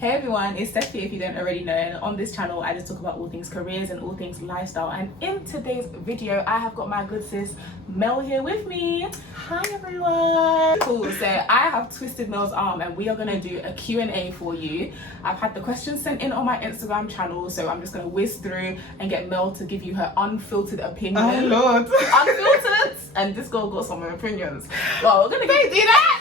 Hey everyone, it's Steph here if you don't already know, and on this channel I just talk about all things careers and all things lifestyle. And in today's video I have got my good sis Mel here with me. Hi everyone. Cool, so I have twisted Mel's arm and we are going to do a Q&A for you. I've had the questions sent in on my Instagram channel, so I'm just going to whiz through and get Mel to give you her unfiltered opinion. Oh Lord. Unfiltered! And this girl got some opinions. Well, we're going to do that!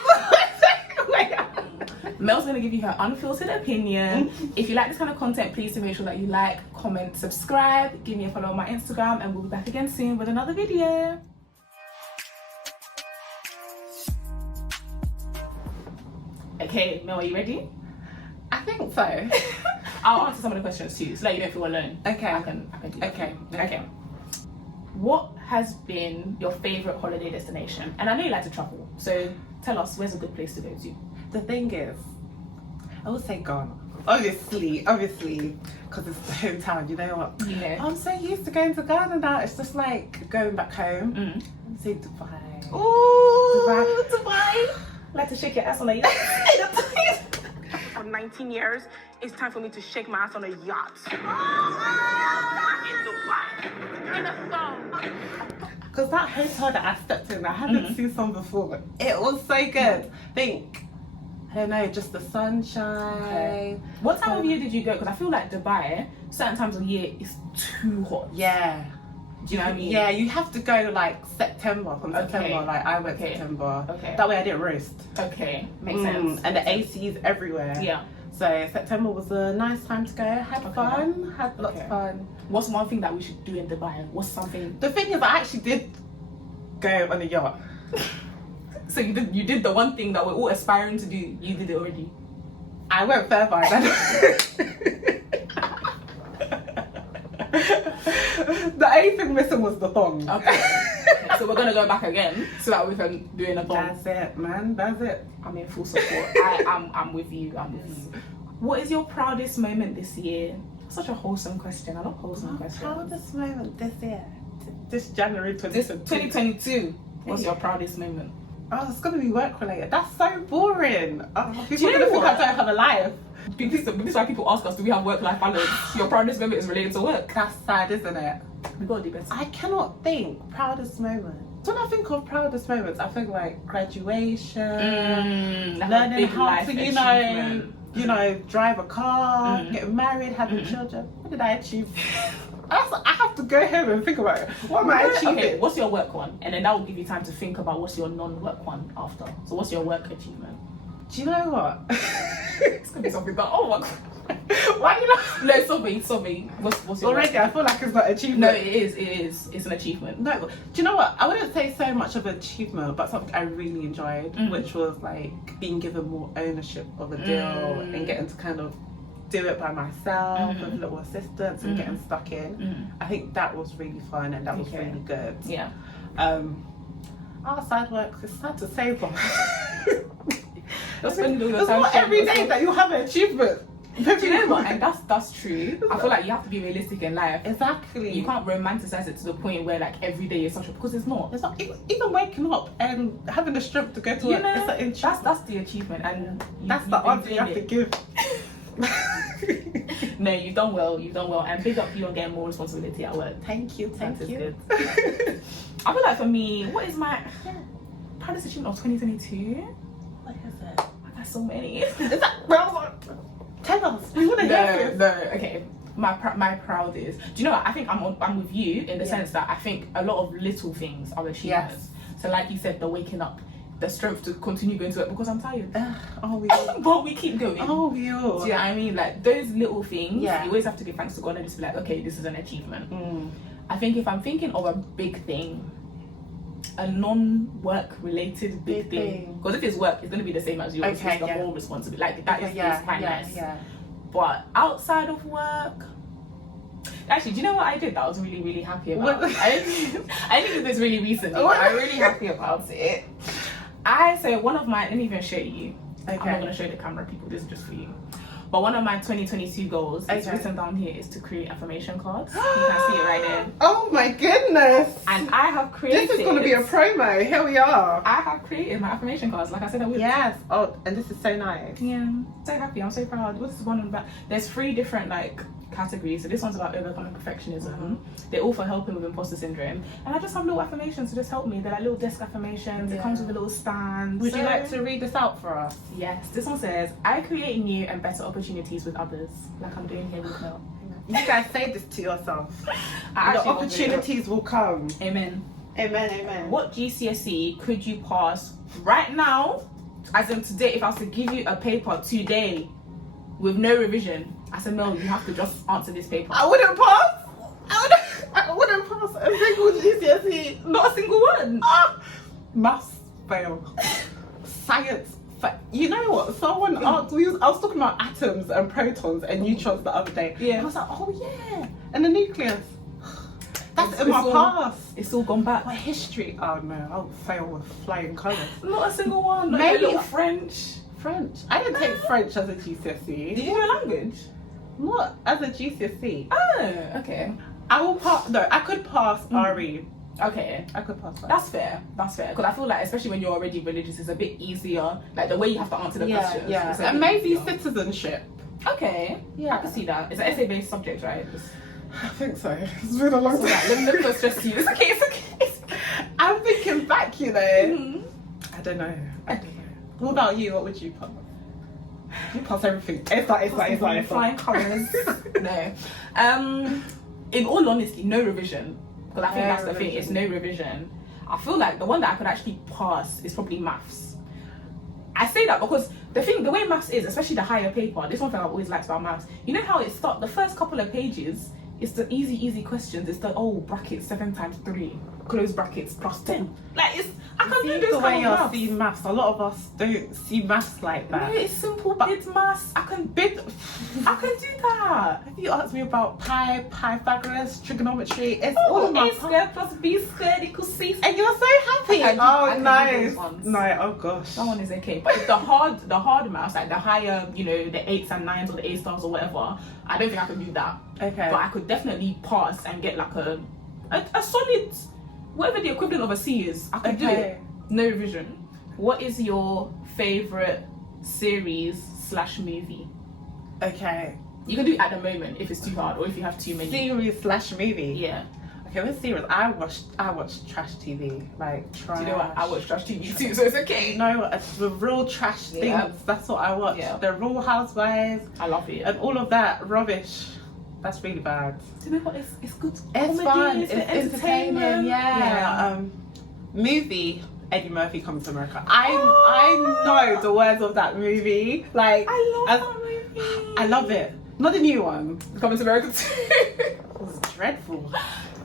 Mel's going to give you her unfiltered opinion. If you like this kind of content, please do make sure that you like, comment, subscribe, give me a follow on my Instagram, and we'll be back again soon with another video. Okay, Mel, are you ready? I think so. I'll answer some of the questions too, so that you don't feel alone. Okay. I can do that. Okay. What has been your favourite holiday destination? And I know you like to travel, so tell us, where's a good place to go to? The thing is, I would say Ghana. Obviously, because it's the hometown, you know what? Yeah. I'm so used to going to Ghana now. It's just like going back home. Say Dubai. Ooh, Dubai. Like to shake your ass on a yacht. For 19 years, it's time for me to shake my ass on a yacht. In a song. Because that hotel that I stepped in, I haven't seen some before. It was so good. I don't know, just the sunshine. Okay. What time of year did you go? Because I feel like Dubai, certain times of year, is too hot. Yeah. Do you know what I mean? Yeah, you have to go like September, from September. Okay. Like I went Okay. September. Okay. That way I didn't roast. Okay, makes sense. And the AC is everywhere. Yeah. So September was a nice time to go. Had fun. Had lots of fun. What's one thing that we should do in Dubai? What's something? The thing is, I actually did go on a yacht. So you did the one thing that we're all aspiring to do. You did it already. I went further. The only thing missing was the thong. Okay. So we're gonna go back again so that we can do it in a thong. That's it, man. That's it. I'm in full support. I'm with you. What is your proudest moment this year? Such a wholesome question. I love wholesome questions. Proudest moment this year. This January 2022. What's your proudest moment? Oh, it's gonna be work related. That's so boring. Oh, people you are know gonna think what? I don't have a life. This is why people ask us, do we have work-life balance? Your proudest moment is related to work. That's sad, isn't it? We gotta do better. I cannot think proudest moment. When I think of proudest moments, I think like graduation, Like a learning big how life to, achievement. drive a car, getting married, having children. What did I achieve? I have to go home and think about it. What am I achieving? Okay, what's your work one? And then that will give you time to think about what's your non-work one after. So what's your work achievement? Do you know what? It's gonna be something that, oh my god. Why you not? No, sorry. What's your Already, work? I feel like it's not achievement. No, it is. It's an achievement. No, do you know what? I wouldn't say so much of an achievement, but something I really enjoyed, which was like being given more ownership of a deal and getting to kind of do it by myself with little assistance and getting stuck in. I think that was really fun and that was really good. Yeah. Outside work, it's sad to say, but You're spending all your it's time not every day that you have an achievement. Do you know what? And that's true. I feel like you have to be realistic in life. Exactly. You can't romanticize it to the point where like every day is such a, because it's not. It's not even waking up and having the strength to go to work. It's an achievement. That's the achievement, and That's the answer you have to give. No, you've done well, and big up you on getting more responsibility at work. Thank you. Good. I feel like for me, what is my proudest achievement of 2022? What is it? I got so many. Is that tell us. We want to hear this. No, okay. My proudest. Do you know what? I think I'm with you in the sense that I think a lot of little things are achievements. Yes. So like you said, the waking up, the strength to continue going to work because I'm tired. Oh, we all. But we keep going. Oh, we all. Do you know what I mean? Like those little things, Yeah. you always have to give thanks to God and just be like, okay, this is an achievement. I think if I'm thinking of a big thing, a non-work related big thing, because if it's work, it's going to be the same as yours. Okay, It's the whole responsibility. Like that is quite nice. Yeah. But outside of work, actually, do you know what I did that I was really, really happy about? I didn't do this really recently, but I'm really happy about it. Let me even show you. Okay. I'm not going to show the camera, people. This is just for you. But one of my 2022 goals, it's written down here, is to create affirmation cards. You can see it right there. Oh my goodness! And I have created... This is going to be a promo. Here we are. I have created my affirmation cards, like I said I would. Yes. Oh, and this is so nice. Yeah. So happy. I'm so proud. This is one about... There's 3 different, like, categories. So this one's about overcoming perfectionism. They're all for helping with imposter syndrome. And I just have little affirmations to just help me. They're like little desk affirmations. It comes with a little stand. Would you like to read this out for us? Yes. This one says, I create new and better opportunities with others. Like I'm doing here with Mel. You guys say this to yourself. The actually opportunities will come. Amen. Amen, amen. What GCSE could you pass right now, as in today, if I was to give you a paper today with no revision? I said, no, you have to just answer this paper. I wouldn't pass. I wouldn't pass a single GCSE. Not a single one. Maths fail. Science. You know what? Someone asked. I was talking about atoms and protons and neutrons the other day. Yeah. I was like, oh yeah, and the nucleus. That's in my past. It's all gone back. My history. Oh no, I'll fail with flying colours. Not a single one. Not Maybe a little French. French. I didn't take French as a GCSE. Did you do a language? Not as a GCSE. Oh, okay. I will pass. No, I could pass RE. Okay. I could pass that. That's fair. That's fair. Because I feel like, especially when you're already religious, it's a bit easier. Like the way you have to answer the questions. Yeah. It's a And bit maybe easier. citizenship. Okay. Yeah. I can see that. It's an essay-based subject, right? I think so. It's been a long time. Let me not stress you. It's okay. It's okay. I'm thinking back, you know. I don't know. Okay. What about you? What would you pass? You pass everything. It's Flying colours. No. In all honesty, no revision. Because I think that's the thing. It's no revision. I feel like the one that I could actually pass is probably maths. I say that because the way maths is, especially the higher paper, this one thing I've always liked about maths. You know how it starts, the first couple of pages, it's the easy questions. It's the brackets 7 times 3, close brackets plus 10. Like I can do this the way kind of maths. you see maths. A lot of us don't see maths like that. No, it's simple bit maths. I can do that. If you ask me about pi, Pythagoras, trigonometry, it's all A about squared plus B squared equals C squared. and you're so happy. I can do Nice. those ones. No, oh gosh. That one is okay. But the hard maths, like the higher, the 8s and 9s or the A stars or whatever, I don't think I can do that. Okay. But I could definitely pass and get like a solid, whatever the equivalent of a C is. I could do it. No revision. What is your favourite series/movie? Okay. You can do it at the moment if it's too hard or if you have too many. Series/movie. Yeah. Okay, with series, I watch trash TV, like trash. Do you know what? I watch trash TV too, so it's okay. No, the real trash things. That's what I watch. Yeah. The Real Housewives I love it. and all of that rubbish. That's really bad. Do you know what? It's good. It's comedy, fun. It's It's entertainment. entertaining. Yeah. Movie. Eddie Murphy Comes to America. I know the words of that movie. Like I love that movie. I love it. Not the new one. Coming to America too. It was dreadful.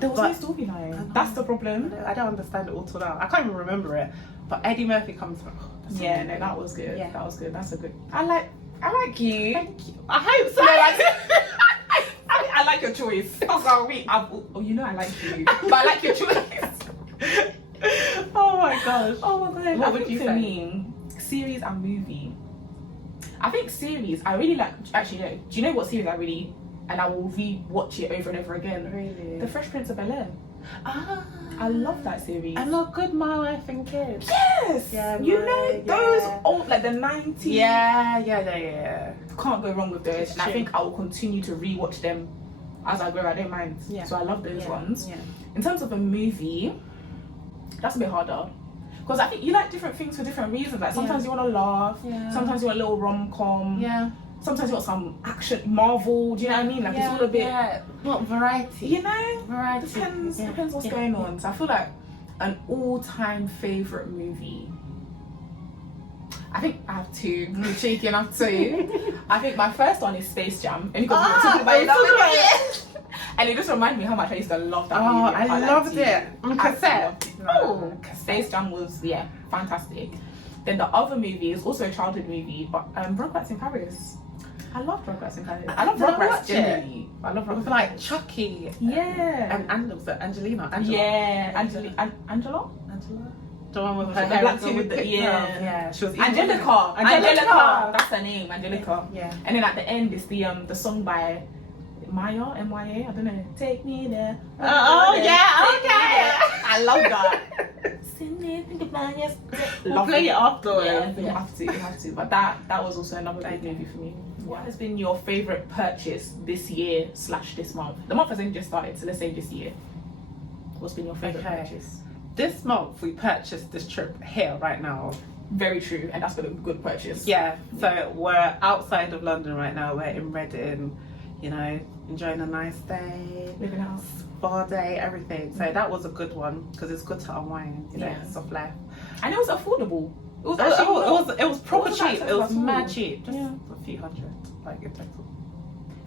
There was But- no storyline. That's the problem. I don't understand it all till now. I can't even remember it. But Eddie Murphy Comes to America. Yeah, no, that was good. Yeah. That was good. That's a good. I like you. Thank you. I hope so. No, I like your choice. I like you. But I like your choice. Oh my gosh. Oh my god. What I would think you for say? me, series and movie. I think series, I really like, actually no. Do you know what series I really, and I will re-watch it over and over again? Really? The Fresh Prince of Bel-Air. Ah. I love that series. And Not Good, My Wife and Kids. Yes! Yeah, you no, know, yeah. those old, like the 90s. Yeah. Can't go wrong with those. It's And I true. think I will continue to re-watch them as I grow. I don't mind. Yeah. So I love those ones. Yeah. In terms of a movie, that's a bit harder. Because I think you like different things for different reasons. Like sometimes you want to laugh. Yeah. Sometimes you want a little rom-com. Yeah. Sometimes you want some action, Marvel. Do you know what I mean? Like it's all a bit. Yeah. What variety? You know. Variety. Depends Yeah. what's Yeah. going on. So I feel like an all-time favourite movie. I think I have two. I'm cheeky enough to. I think my first one is Space Jam. And because we were talking about it, that was it. And it just reminded me how much I used to love that movie. Oh, I loved it. On cassette. Oh, Space Jam was fantastic. Then the other movie is also a childhood movie, but Rugrats in Paris. I love Rugrats in Paris. I love Did I Rugrats watch it? generally. I love With Rugrats. like Chucky. Yeah. And was it Angelina? Angela? Yeah, Angela. Angela? The one with Was her it the hair black with two with the- pink yeah. curls? Yeah, she was Angelica. That's her name, Angelica. Yeah. And then at the end is the song by Maya, M-Y-A, I don't know. Take me there. Oh, yeah, Take me okay. there. I love that. Think about yesterday. We'll play it afterwards. Yeah, you have to. But that was also another big movie for me. What has been your favourite purchase this year / this month? The month has only just started, so let's say this year. What's been your favourite purchase? This month we purchased this trip here right now. Very true, and that's been a good purchase. Yeah, so we're outside of London right now. We're in Reading, you know, enjoying a nice day, Living out. spa day, everything. So that was a good one because it's good to unwind, you know, Yeah. soft life. And it was affordable. It was It was proper wasn't cheap. that It was expensive at mad all. cheap, just Yeah. a few hundred, like in total.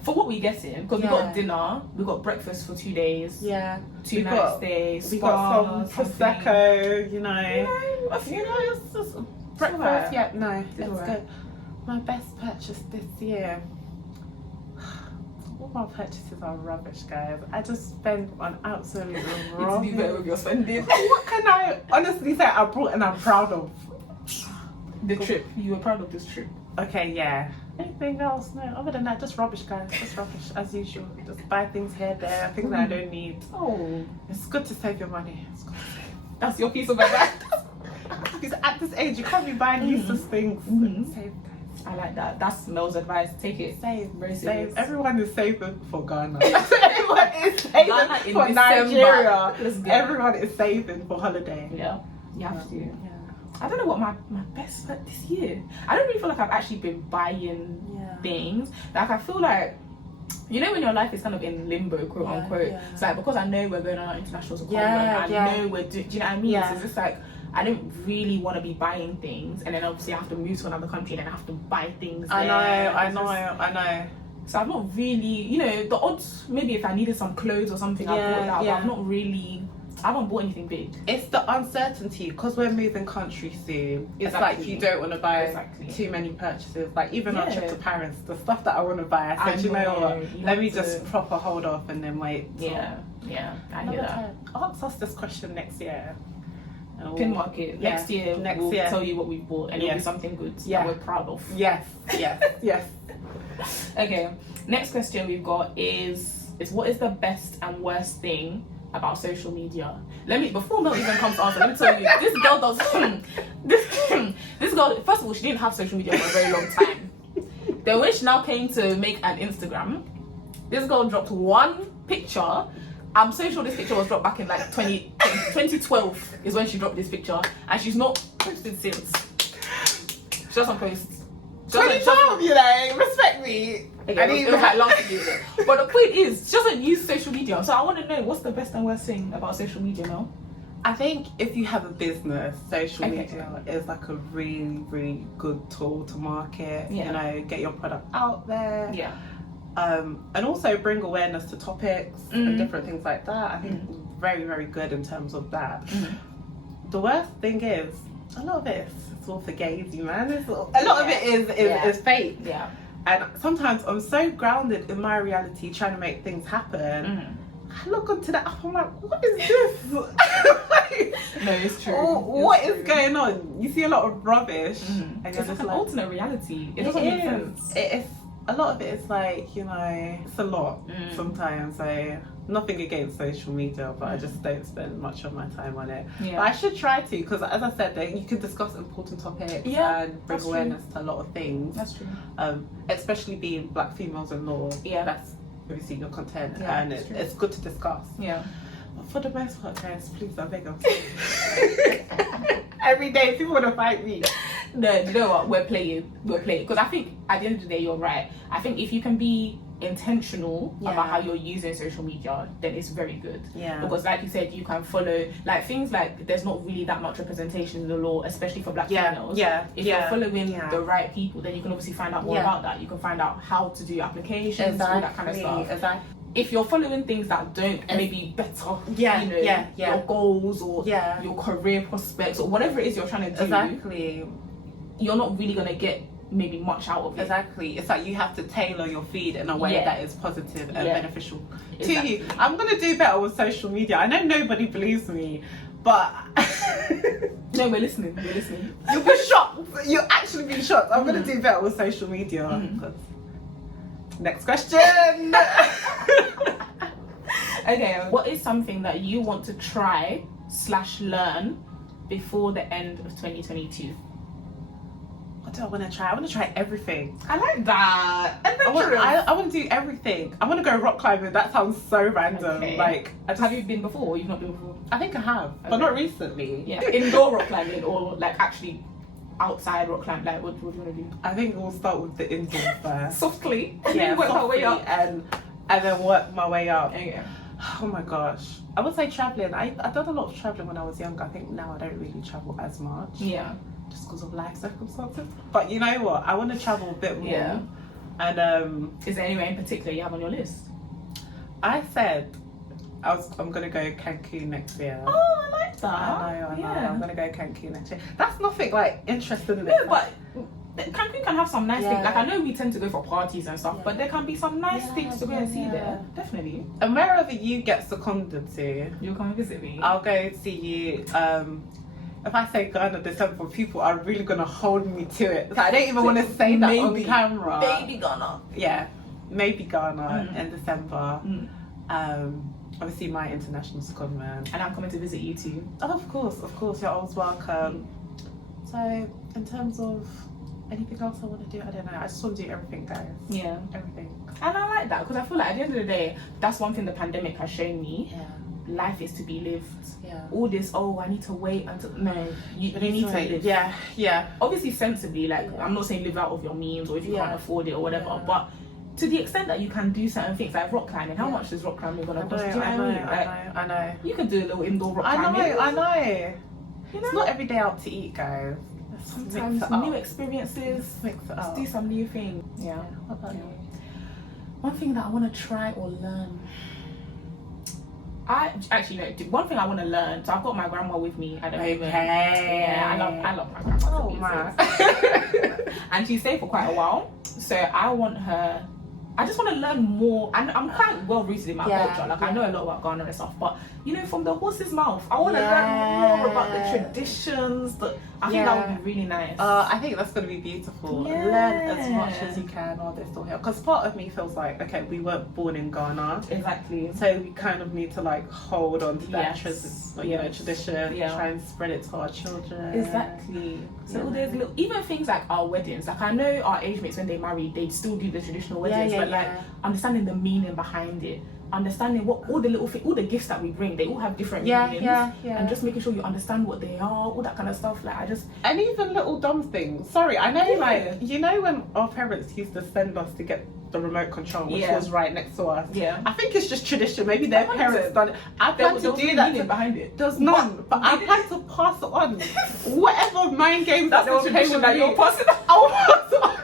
For what we getting, because we Yeah. got dinner, we got breakfast for 2 days, Yeah, 2 we nights got- stays, we got some something. prosecco, you know. Yeah, a few nights. Breakfast, alright. yeah, no, It's it's alright. good. My best purchase this year. All my purchases are rubbish, guys. I just spend on absolutely You need to rubbish. be better with your spending. What can I honestly say I brought and I'm proud of? The trip. You were proud of this trip. Okay, yeah. Anything else? No, other than that, just rubbish, guys. Just rubbish, as usual. Just buy things here, there, things that I don't need. Oh, It's good to save your money. It's good to save. that's your piece of advice. Because at this age, you can't be buying useless things. Mhm. Save, guys. I like that. That's Mel's advice. Take it. Save, Very save. serious. Everyone is saving for Ghana. Everyone is saving Ghana in for December. Nigeria. Let's go. Everyone is saving for holiday. Yeah, you have to. Yeah. I don't know what my best part this year. I don't really feel like I've actually been buying things. Like I feel like, you know, when your life is kind of in limbo, quote unquote. yeah. It's like because I know we're going on our international secondment, Yeah, I yeah. know we're do you know what I mean? Yeah. So it's just like I don't really want to be buying things, and then obviously I have to move to another country, and then I have to buy things. I there. know, It's just- I know. So I've not really, you know, the odds. Maybe if I needed some clothes or something, I Yeah, bought that. yeah. But I've not really. I haven't bought anything big. It's the uncertainty because we're moving country soon. It's like Exactly. you don't want to buy Exactly. too many purchases. Like even our trip Yeah. to Paris, the stuff that I want to buy, I said, I you know know, what? you Let have me to- just proper hold off and then wait. Yeah, I hear that. Ask us this question next year. And Pin we'll- market. Yeah, Next year, next we'll year. tell you what we've bought, and it'll be Yes. something good Yeah. that we're proud of. Yes, yes, yes. Okay, next question we've got is what is the best and worst thing about social media? Before Mel even comes to answer, let me tell you, this girl does this girl, first of all, she didn't have social media for a very long time. Then when she now came to make an Instagram, this girl dropped one picture. I'm so sure this picture was dropped back in like 2012 is when she dropped this picture, and she's not posted since. She doesn't post. She doesn't- 2012, you know, respect me. Okay, it was like last year. But the point is, she doesn't use social media. So I want to know, what's the best and worst thing about social media now? I think if you have a business, social Okay. media is like a really, really good tool to market. Yeah. You know, get your product out there. Yeah. And also bring awareness to topics Mm. and different things like that. I think very, very good in terms of that. Mm. The worst thing is, a lot of it is it's all for gazy, man. A lot of it is fake. Yeah. And sometimes I'm so grounded in my reality trying to make things happen. Mm. I look onto that app, I'm like, what is this? Like, No, it's true. What is going on? You see a lot of rubbish. Mm. And It's you're like just an like, alternate reality. It doesn't make sense. It's a lot of it is like, you know, it's a lot Mm. sometimes. So nothing against social media, but I just don't spend much of my time on it. Yeah. But I should try to, because as I said, that you can discuss important topics Yeah, and bring that's true. awareness to a lot of things. That's true. Especially being black females in law. Yeah. That's obviously your content, Yeah, and that's true. it's good to discuss. Yeah. But for the most part, guys, please, I beg of you. Every day, people want to fight me. No, you know what? We're playing. Because I think at the end of the day, you're right. I think if you can be intentional Yeah. about how you're using social media, then it's very good. Yeah. Because like you said, you can follow like things like there's not really that much representation in the law, especially for black females. If you're following the right people, then you can obviously find out more about that. You can find out how to do applications, all that kind of stuff. Exactly. If you're following things that don't maybe better, Yeah, you know, yeah. your goals or Yeah. your career prospects or whatever it is you're trying to do, Exactly. you're not really gonna get maybe much out of it. Exactly. It's like you have to tailor your feed in a way Yeah. that is positive and Yeah. beneficial Exactly. to you. I'm gonna do better with social media. I know nobody believes me, But No, we're listening. We're listening. you'll be shocked. You'll actually be shocked. I'm gonna do better with social media. Next question. Okay, what is something that you want to try / learn before the end of 2022? What do I want to try? I want to try everything. I like that. I want to do everything. I want to go rock climbing. That sounds so random. Okay. Like, Have you been before or you've not been before? I think I have, Okay. but not recently. Yeah. Indoor rock climbing or like actually outside rock climbing? Like, what do you want to do? I think we'll start with the indoor first. Softly. And Yeah, then work our way softly, up. and then work my way up. Okay. Oh my gosh. I would say traveling. I've done a lot of traveling when I was younger. I think now I don't really travel as much. Yeah. Just because of life circumstances. But you know what? I want to travel a bit more. Yeah. And Is there anywhere in particular you have on your list? I said I'm gonna go Cancun next year. Oh, I like that. I know. Yeah. I'm gonna go Cancun next year. That's nothing like interesting in No, it. but Cancun can have some nice Yeah. things. Like I know we tend to go for parties and stuff, Yeah. but there can be some nice Yeah, things to go and see yeah. there. Definitely. And wherever you get seconded to, You'll come and visit me. I'll go see you. If I say Ghana December, people are really gonna hold me to it. Like, I don't even want to say that on Maybe. camera. Baby Ghana. Yeah, maybe Ghana in December. Mm. Obviously my international secondment. And I'm coming to visit you too. Oh, of course, you're always welcome. So, in terms of anything else I want to do, I don't know. I just want to do everything, guys. Yeah. Everything. And I like that because I feel like at the end of the day, that's one thing the pandemic has shown me. Yeah. Life is to be lived. Yeah. All this, I need to wait until no, you need to live. Yeah, yeah. Obviously sensibly, like Yeah. I'm not saying live out of your means or if you Yeah. can't afford it or whatever, Yeah. but to the extent that you can do certain things like rock climbing, how much is rock climbing gonna cost? Do you know what I mean? Like, I know. you can do a little indoor rock climbing. I know. You know? It's not every day out to eat, guys. Let's Sometimes mix it up. new experiences. Mix it Let's up. do some new things. Yeah. What about you? One thing that I want to try or learn. I actually no. One thing I want to learn. So I've got my grandma with me at the moment. Yeah, I love my grandma. Oh man. And she stayed for quite a while. So I want her. I just want to learn more, and I'm quite well rooted in my culture. Like I know a lot about Ghana and stuff, but you know, from the horse's mouth, I want to learn more about the traditions. I think that would be really nice. I think that's going to be beautiful. Yeah. Learn as much as you can while they're still here. Because part of me feels like, okay, we weren't born in Ghana, Exactly. so we kind of need to like hold on to that Yes. tradition, Yeah. try and spread it to our children. Exactly. So Yeah. there's little, even things like our weddings. Like I know our age mates when they marry, they still do the traditional weddings, but like understanding the meaning behind it, understanding what all the little all the gifts that we bring, they all have different meanings. And just making sure you understand what they are, all that kind of stuff. Like And even little dumb things. Sorry, I know, Yeah. like, you know when our parents used to send us to get the remote control, which Yeah. was right next to us. Yeah. I think it's just tradition. Maybe their 100%. parents done it. I there plan was to no do that. meaning behind it. There's none, but I plan to pass it on. Whatever mind games That's that the they were playing tradition with that me, you're passing on. I will pass it on.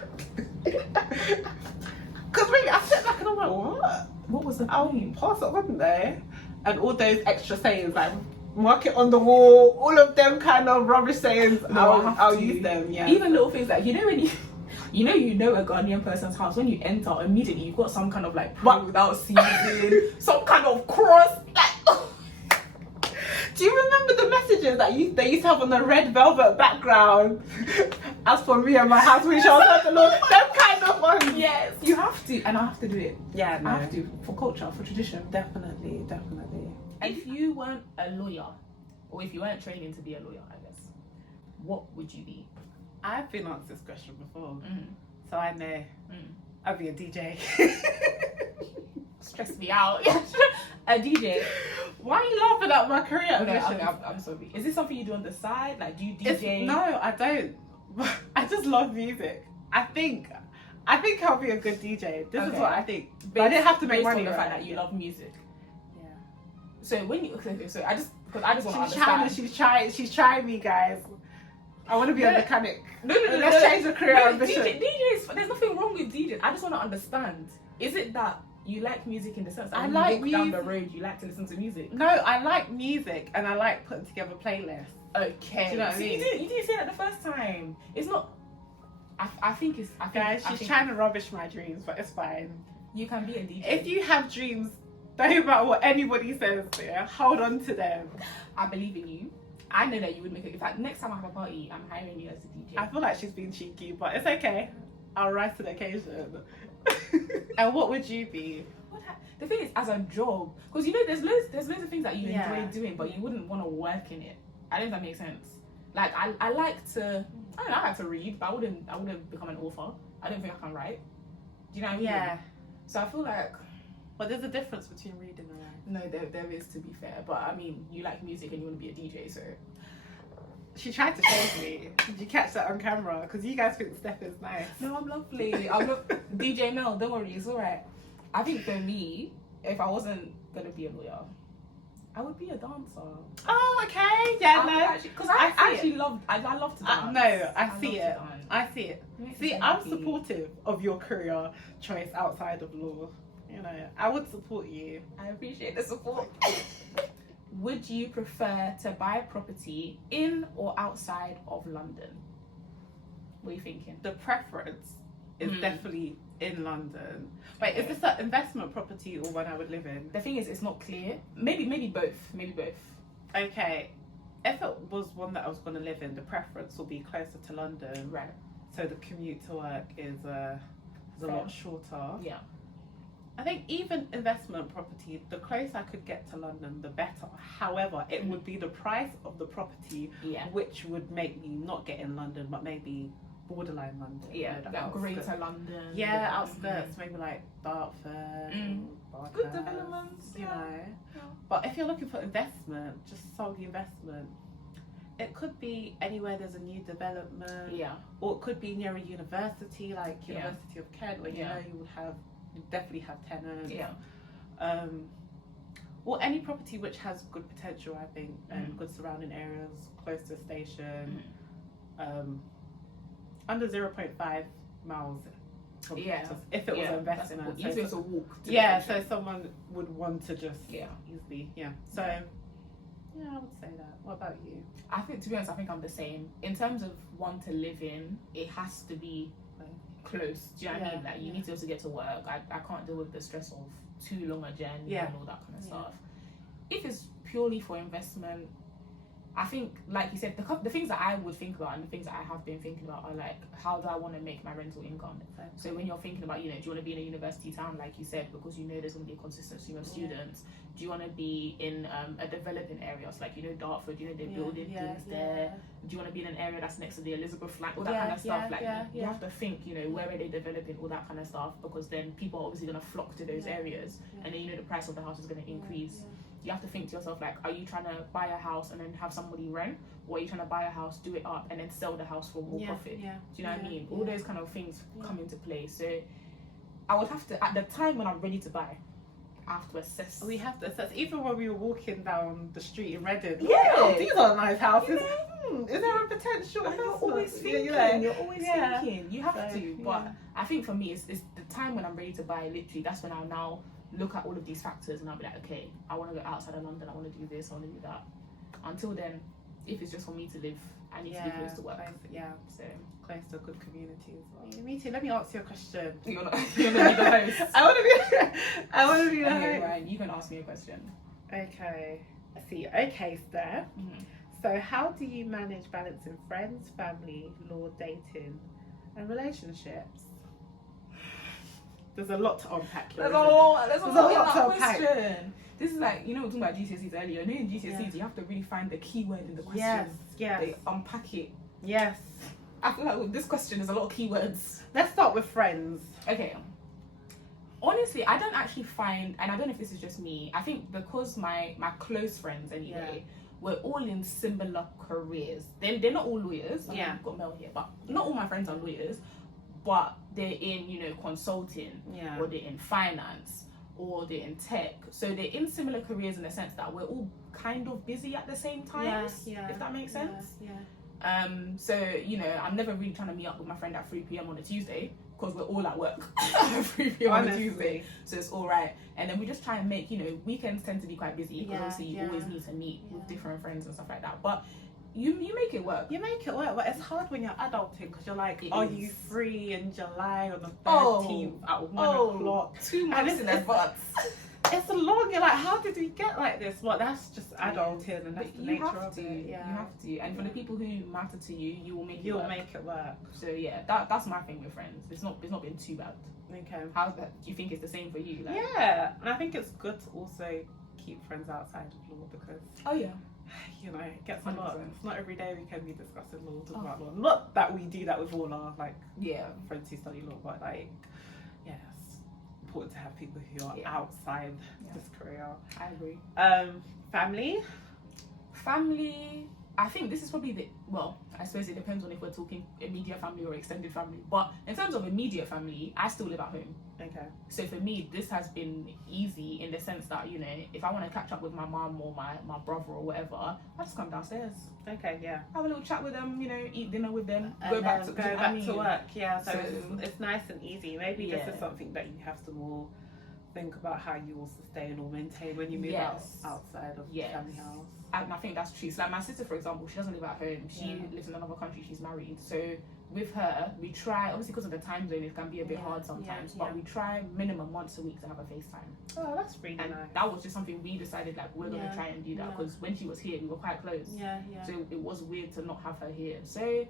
Because really, I sit back and I'm like, what? What was the I'll point? pass it on there. And all those extra sayings, like mark it on the wall, all of them kind of rubbish sayings, I'll use them, yeah. Even little things like, you know when you know a Ghanaian person's house, when you enter, immediately you've got some kind of like pray without season, some kind of cross, like Do you remember the messages that they used to have on the red velvet background? As for me and my house, we shall serve the Lord. Them kind of ones. yes, you have to, and I have to do it. Yeah, no. I have to, for culture, for tradition. Definitely. If you weren't a lawyer, or if you weren't training to be a lawyer, I guess, what would you be? I've been asked this question before, Mm. so I know. I'll be a DJ. Stress me out. A DJ. Why are you laughing at my career Okay, ambitions? I'm sorry. Is this something you do on the side? Like, do you DJ? No, I don't. I just love music. I think I'll be a good DJ. This is Okay. what I think. But I didn't have to make Based money. on the fact right? that you love music. Yeah. So when you so I just want to She's understand. she's trying me, guys. I want to be a No. mechanic. No. Let's change the career ambition. DJs, there's nothing wrong with DJs. I just want to understand. Is it that you like music in the sense that I when like you walk down music. the road, you like to listen to music? No, I like music and I like putting together playlists. Okay. Do you know what I mean? You didn't say that the first time. It's not. I think Guys, she's trying to rubbish my dreams, but it's fine. You can be a DJ. If you have dreams Don't matter what anybody says, yeah, hold on to them. I believe in you. I know that you would make it. In fact, next time I have a party, I'm hiring you as a DJ. I feel like she's being cheeky, but it's okay. I'll rise to the occasion. And what would you be? The thing is, as a job, because you know, there's loads of things that you Yeah. enjoy doing, but you wouldn't want to work in it. I don't know if that makes sense. Like I like to, I don't know, I like to read, but I wouldn't become an author. I don't think I can write. Do you know what I mean? Yeah. So I feel like, But there's a difference between reading and writing. no, there is, to be fair. But I mean, you like music and you want to be a DJ, so. She tried to shade me. Did you catch that on camera? Because you guys think Steph is nice. No, I'm lovely. I'm not DJ Mel. Don't worry, it's alright. I think for me, if I wasn't gonna be a lawyer, I would be a dancer. Oh, okay. Yeah, no. Because I I see actually love to dance. No, I love see to it. dance. I see it. It makes See, me so I'm happy. supportive of your career choice outside of law. You know, I would support you. I appreciate the support. Would you prefer to buy a property in or outside of London? What are you thinking? The preference is definitely in London. Wait, is Okay. this an investment property or one I would live in? The thing is, it's not clear. Maybe both. Maybe both. Okay. If it was one that I was going to live in, the preference will be closer to London. Right. So the commute to work is a lot shorter. Yeah. I think even investment property, the closer I could get to London, the better. However, it would be the price of the property, Yeah. which would make me not get in London, but maybe borderline London. Yeah. you know, the Like outskirts. Greater London. Yeah, outskirts, maybe like Dartford. Good Barclays, developments. you Yeah. know. Yeah. But if you're looking for investment, just solely investment, it could be anywhere there's a new development. Yeah. Or it could be near a university, like Yeah. University of Kent, where Yeah. you definitely have tenants. Yeah. Or any property which has good potential, I think, and good surrounding areas, close to a station, under 0.5 miles. From Yeah. if it was an That's investment. important. Easier to walk. To Yeah, the so station. someone would want to just Yeah. easily, So, yeah, I would say that. What about you? I think, to be honest, I think I'm the same. In terms of one to live in, it has to be close. Do you know what I mean? Like, you need to also get to work. I can't deal with the stress of too long a journey and all that kind of stuff. If it's purely for investment, I think, like you said, the things that I would think about and the things that I have been thinking about are like, how do I want to make my rental income? So when you're thinking about, do you want to be in a university town, like you said, because you know there's going to be a consistent stream of students? Do you want to be in a developing area, so like, Dartford, they're building things there? Do you want to be in an area that's next to the Elizabeth line, all that kind of stuff? You have to think, where are they developing, all that kind of stuff, because then people are obviously going to flock to those areas, and then the price of the house is going to increase. You have to think to yourself, like, are you trying to buy a house and then have somebody rent, or are you trying to buy a house, do it up, and then sell the house for more profit? Do you know what I mean? All those kind of things come into play. So I would have to, at the time when I'm ready to buy, I have to assess. We have to assess. Even when we were walking down the street in Reading, these are nice houses. Is there a potential? And you're always thinking. You're always thinking. You have to. But I think for me, it's the time when I'm ready to buy. Literally, that's when I'll now look at all of these factors and I'll be like, okay, I want to go outside of London. I want to do this. I want to do that. Until then, if it's just for me to live, I need to be close to work. So Close to a good community as well. Me too. Let me ask you a question. you're gonna be the host. I want to be the Okay, host. Ryan, you can ask me a question. Okay. I see. Okay, Steph. So how do you manage balancing friends, family, law, dating, and relationships? There's a lot to unpack here. There's a lot There's in a lot that to unpack. question. This is like, we were talking about GCSEs earlier. In GCSEs, you have to really find the key word in the question. Yes. They unpack it. Yes. I feel like with this question, there's a lot of keywords. Let's start with friends. Okay. Honestly, I don't actually find, and I don't know if this is just me, I think because my close friends anyway, we're all in similar careers. They're not all lawyers. I mean, we've got Mel here, but not all my friends are lawyers. But they're in, consulting, or they're in finance, or they're in tech. So they're in similar careers in the sense that we're all kind of busy at the same time, if that makes sense. So, I'm never really trying to meet up with my friend at 3 p.m. on a Tuesday, because we're all at work at 3 p.m. on a Tuesday. So it's all right. And then we just try and make, weekends tend to be quite busy, because obviously you always need to meet with different friends and stuff like that. But you make it work. You make it work, but it's hard when you're adulting, because you're like, are you free in July on the 13th at 1 o'clock? 2 months in advance. it's long. You're like, how did we get like this? Well, that's just adulting, and that's But the you nature have of to. it. Yeah, You have to. And for the people who matter to you, you will make it you'll work. make it work. So yeah, that's my thing with friends. It's not been too bad. Okay. How do you think it's the same for you? Like, Yeah, and I think it's good to also keep friends outside of law because, oh yeah. you know, it gets a lot. 100%. It's not every day we can be discussing law, talking about law. Not that we do that with all our like Yeah. friends who study law, but like, yeah, it's important to have people who are Yeah. outside Yeah. this career. I agree. Family. Family, I think this is probably I suppose it depends on if we're talking immediate family or extended family. But in terms of immediate family, I still live at home. Okay. So for me, this has been easy in the sense that, you know, if I want to catch up with my mum or my brother or whatever, I just come downstairs, Okay. Yeah. have a little chat with them, you know, eat dinner with them, And go back to work. Yeah. So, So- it's nice and easy. Maybe Yeah. this is something that you have to more think about how you will sustain or maintain when you move Yes. outside of Yes. the family house. And I think that's true. So like my sister, for example, she doesn't live at home. She Yeah. lives in another country. She's married. So with her, we try, obviously because of the time zone, it can be a bit Yeah, hard sometimes, yeah, but yeah. we try minimum once a week to have a FaceTime. Oh, that's really And nice. that was just something we decided like we're Yeah, gonna try and do that yeah. because when she was here, we were quite close. Yeah. Yeah. So it was weird to not have her here. So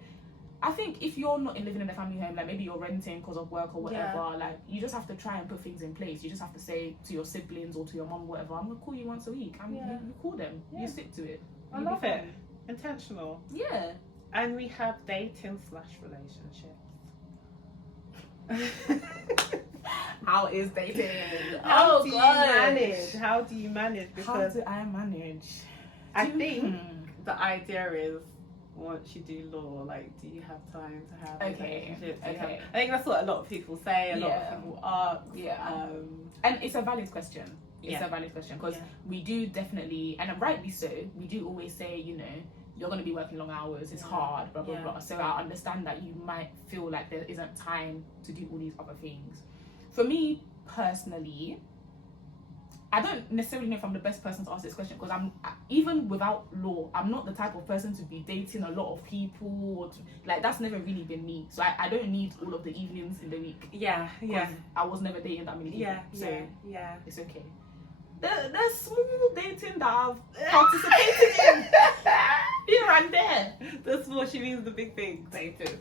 I think if you're not living in a family home, like maybe you're renting because of work or whatever, like you just have to try and put things in place. You just have to say to your siblings or to your mom, whatever, I'm gonna call you once a week. And Yeah. you call them. Yeah. You stick to it. I You'll be love it. fine. Intentional. Yeah. And we have dating/relationships. How is dating? How Oh, do you God. manage? How do you manage? How Because do I manage? I think the idea is once you do law, like, do you have time to have Okay, relationships? Do you okay. I think that's what a lot of people say. A lot Yeah. of people ask. Yeah. And it's a valid question. It's Yeah. a valid question because Yeah. we do definitely, and rightly so, we do always say, you know, you're going to be working long hours, it's Yeah. hard, blah, blah, Yeah. blah. So I understand that you might feel like there isn't time to do all these other things. For me personally, I don't necessarily know if I'm the best person to ask this question because even without law, I'm not the type of person to be dating a lot of people or like that's never really been me. So I don't need all of the evenings in the week. Yeah. 'Cause I was never dating that many people. Yeah. So Yeah. it's okay. There's small dating that I've participated in here and there. That's what she means. The big thing. Dating.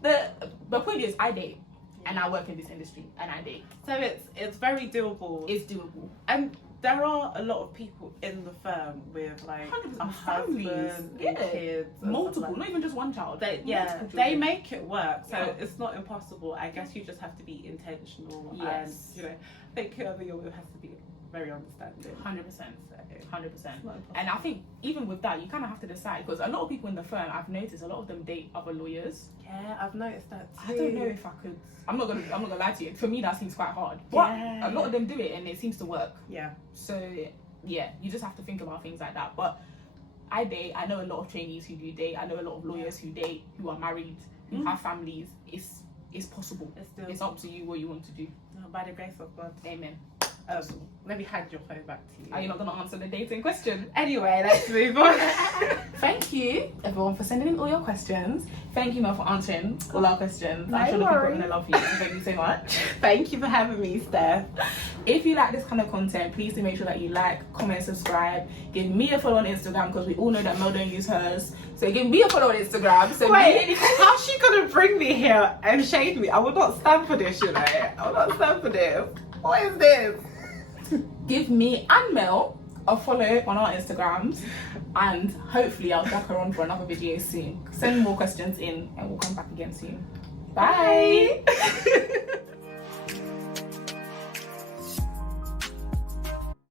The point is, I date and I work in this industry and I date. So it's very doable. It's doable. And there are a lot of people in the firm with like 100% a families. husband Yeah. and kids. And Multiple, stuff like not even just one child. They, Multiple they children. make it work, so Yeah. it's not impossible. I guess you just have to be intentional, Yes. and you know, I think whoever you're with has to be very understanding. 100%. So, 100%. it's not impossible. And I think even with that, you kind of have to decide because a lot of people in the firm, I've noticed a lot of them date other lawyers. yeah, I've noticed that too. I don't know if I could. I'm not gonna lie to you. For me, that seems quite hard. But Yeah. a lot of them do it, and it seems to work. Yeah, So yeah, you just have to think about things like that. But I date. I know a lot of trainees who do date. I know a lot of lawyers who date, who are married, who Mhm. have families. It's possible. it's still It's up to you what you want to do. by the grace of God. Amen. Let me hand your phone back to you. Are you not gonna answer the dating question? Anyway, let's move on. Thank you everyone for sending in all your questions. Thank you, Mel, for answering all our questions. No I'm sure the people are worries. gonna love you. Thank you so much. Thank you for having me, Steph. If you like this kind of content, please do make sure that you like, comment, subscribe. Give me a follow on Instagram because we all know that Mel don't use hers. So give me a follow on Instagram. So Wait, how's she gonna bring me here and shade me? I will not stand for this, you know. I will not stand for this. What is this? give me and Mel a follow on our Instagrams, and hopefully I'll back her on for another video soon. Send more questions in and we'll come back again soon. Bye.